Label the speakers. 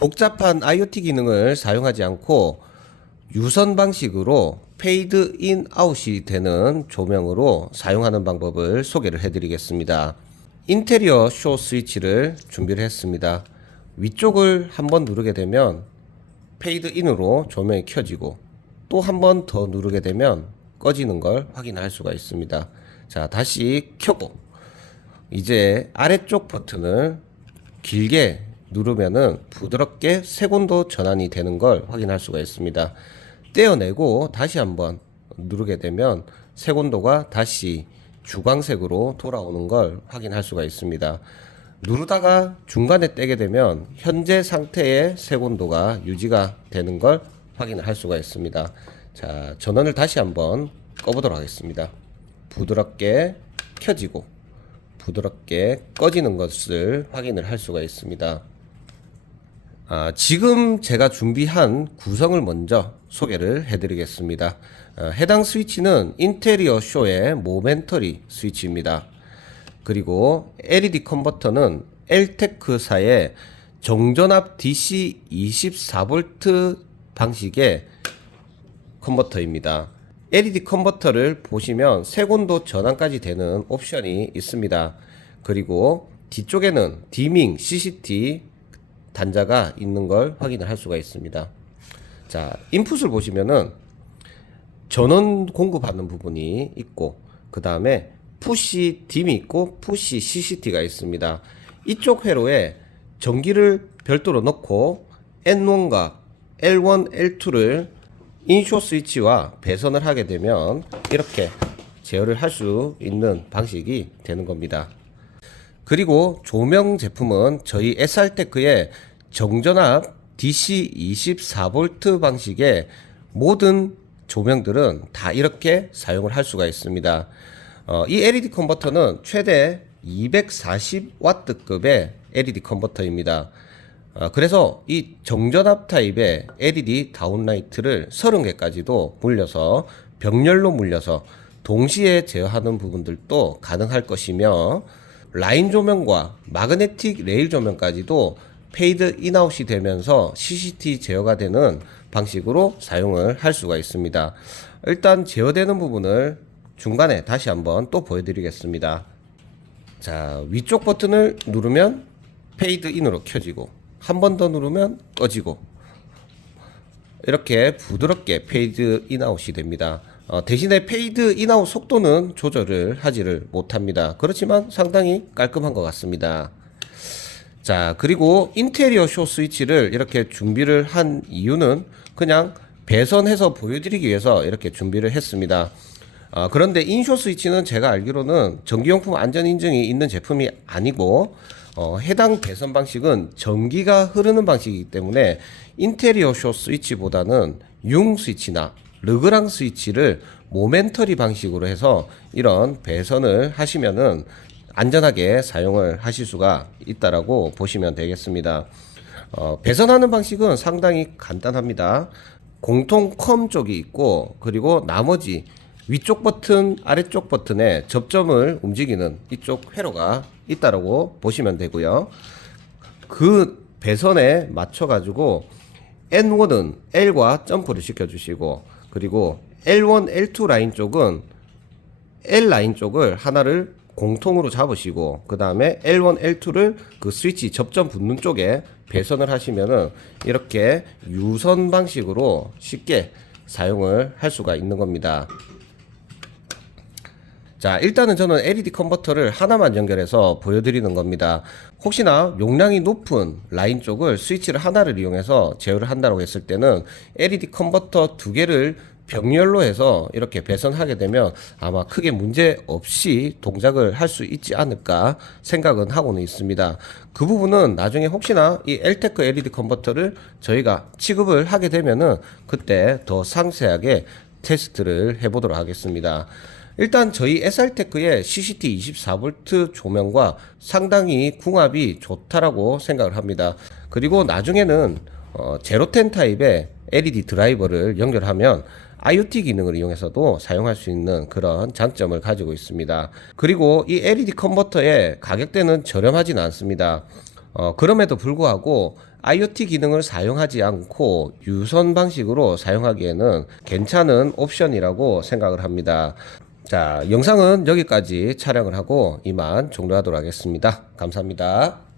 Speaker 1: 복잡한 IoT 기능을 사용하지 않고 유선 방식으로 페이드 인 아웃이 되는 조명으로 사용하는 방법을 소개를 해드리겠습니다. 인테리어 쇼 스위치를 준비를 했습니다. 위쪽을 한번 누르게 되면 페이드 인으로 조명이 켜지고 또 한 번 더 누르게 되면 꺼지는 걸 확인할 수가 있습니다. 자, 다시 켜고 이제 아래쪽 버튼을 길게 누르면은 부드럽게 색온도 전환이 되는 걸 확인할 수가 있습니다. 떼어내고 다시 한번 누르게 되면 색온도가 다시 주광색으로 돌아오는 걸 확인할 수가 있습니다. 누르다가 중간에 떼게 되면 현재 상태의 색온도가 유지가 되는 걸 확인할 수가 있습니다. 자, 전원을 다시 한번 꺼보도록 하겠습니다. 부드럽게 켜지고 부드럽게 꺼지는 것을 확인을 할 수가 있습니다. 아, 지금 제가 준비한 구성을 먼저 소개를 해드리겠습니다. 아, 해당 스위치는 인테리어 쇼의 모멘터리 스위치입니다. 그리고 LED 컨버터는 엘테크사의 정전압 DC 24V 방식의 컨버터입니다. LED 컨버터를 보시면 색온도 전환까지 되는 옵션이 있습니다. 그리고 뒤쪽에는 디밍 CCT 단자가 있는 걸 확인을 할 수가 있습니다. 자, 인풋을 보시면은 전원 공급하는 부분이 있고 그 다음에 푸시 딤이 있고 푸시 CCT가 있습니다. 이쪽 회로에 전기를 별도로 넣고 N1과 L1, L2를 인쇼 스위치와 배선을 하게 되면 이렇게 제어를 할 수 있는 방식이 되는 겁니다. 그리고 조명 제품은 저희 SR테크의 정전압 DC 24V 방식의 모든 조명들은 다 이렇게 사용을 할 수가 있습니다. 어, 이 LED 컨버터는 최대 240W급의 LED 컨버터입니다. 어, 그래서 이 정전압 타입의 LED 다운라이트를 30개까지도 물려서 병렬로 물려서 동시에 제어하는 부분들도 가능할 것이며 라인 조명과 마그네틱 레일 조명까지도 페이드 인아웃이 되면서 CCT 제어가 되는 방식으로 사용을 할 수가 있습니다. 일단 제어되는 부분을 중간에 다시 한번 또 보여드리겠습니다. 자, 위쪽 버튼을 누르면 페이드 인으로 켜지고 한 번 더 누르면 꺼지고 이렇게 부드럽게 페이드 인아웃이 됩니다. 어, 대신에 페이드 인아웃 속도는 조절을 하지를 못합니다. 그렇지만 상당히 깔끔한 것 같습니다. 자, 그리고 인테리어 쇼 스위치를 이렇게 준비를 한 이유는 그냥 배선해서 보여드리기 위해서 이렇게 준비를 했습니다. 아, 그런데 인쇼 스위치는 제가 알기로는 전기용품 안전 인증이 있는 제품이 아니고 어, 해당 배선 방식은 전기가 흐르는 방식이기 때문에 인테리어 쇼 스위치보다는 융 스위치나 르그랑 스위치를 모멘터리 방식으로 해서 이런 배선을 하시면은 안전하게 사용을 하실 수가 있다라고 보시면 되겠습니다. 어, 배선하는 방식은 상당히 간단합니다. 공통 컴 쪽이 있고 그리고 나머지 위쪽 버튼, 아래쪽 버튼에 접점을 움직이는 이쪽 회로가 있다라고 보시면 되고요. 그 배선에 맞춰 가지고 N1은 L과 점프를 시켜 주시고 그리고 L1, L2 라인 쪽은 L 라인 쪽을 하나를 공통으로 잡으시고 그 다음에 L1, L2를 그 스위치 접점 붙는 쪽에 배선을 하시면은 이렇게 유선 방식으로 쉽게 사용을 할 수가 있는 겁니다. 자, 일단은 저는 LED 컨버터를 하나만 연결해서 보여드리는 겁니다. 혹시나 용량이 높은 라인 쪽을 스위치를 하나를 이용해서 제어를 한다고 했을 때는 LED 컨버터 두 개를 병렬로 해서 이렇게 배선하게 되면 아마 크게 문제 없이 동작을 할 수 있지 않을까 생각은 하고는 있습니다. 그 부분은 나중에 혹시나 이 엘테크 LED 컨버터를 저희가 취급을 하게 되면은 그때 더 상세하게 테스트를 해보도록 하겠습니다. 일단 저희 SR테크의 CCT 24V 조명과 상당히 궁합이 좋다라고 생각을 합니다. 그리고 나중에는 어, 제로텐 타입의 LED 드라이버를 연결하면 IoT 기능을 이용해서도 사용할 수 있는 그런 장점을 가지고 있습니다. 그리고 이 LED 컨버터의 가격대는 저렴하진 않습니다. 어, 그럼에도 불구하고 IoT 기능을 사용하지 않고 유선 방식으로 사용하기에는 괜찮은 옵션이라고 생각을 합니다. 자, 영상은 여기까지 촬영을 하고 이만 종료하도록 하겠습니다. 감사합니다.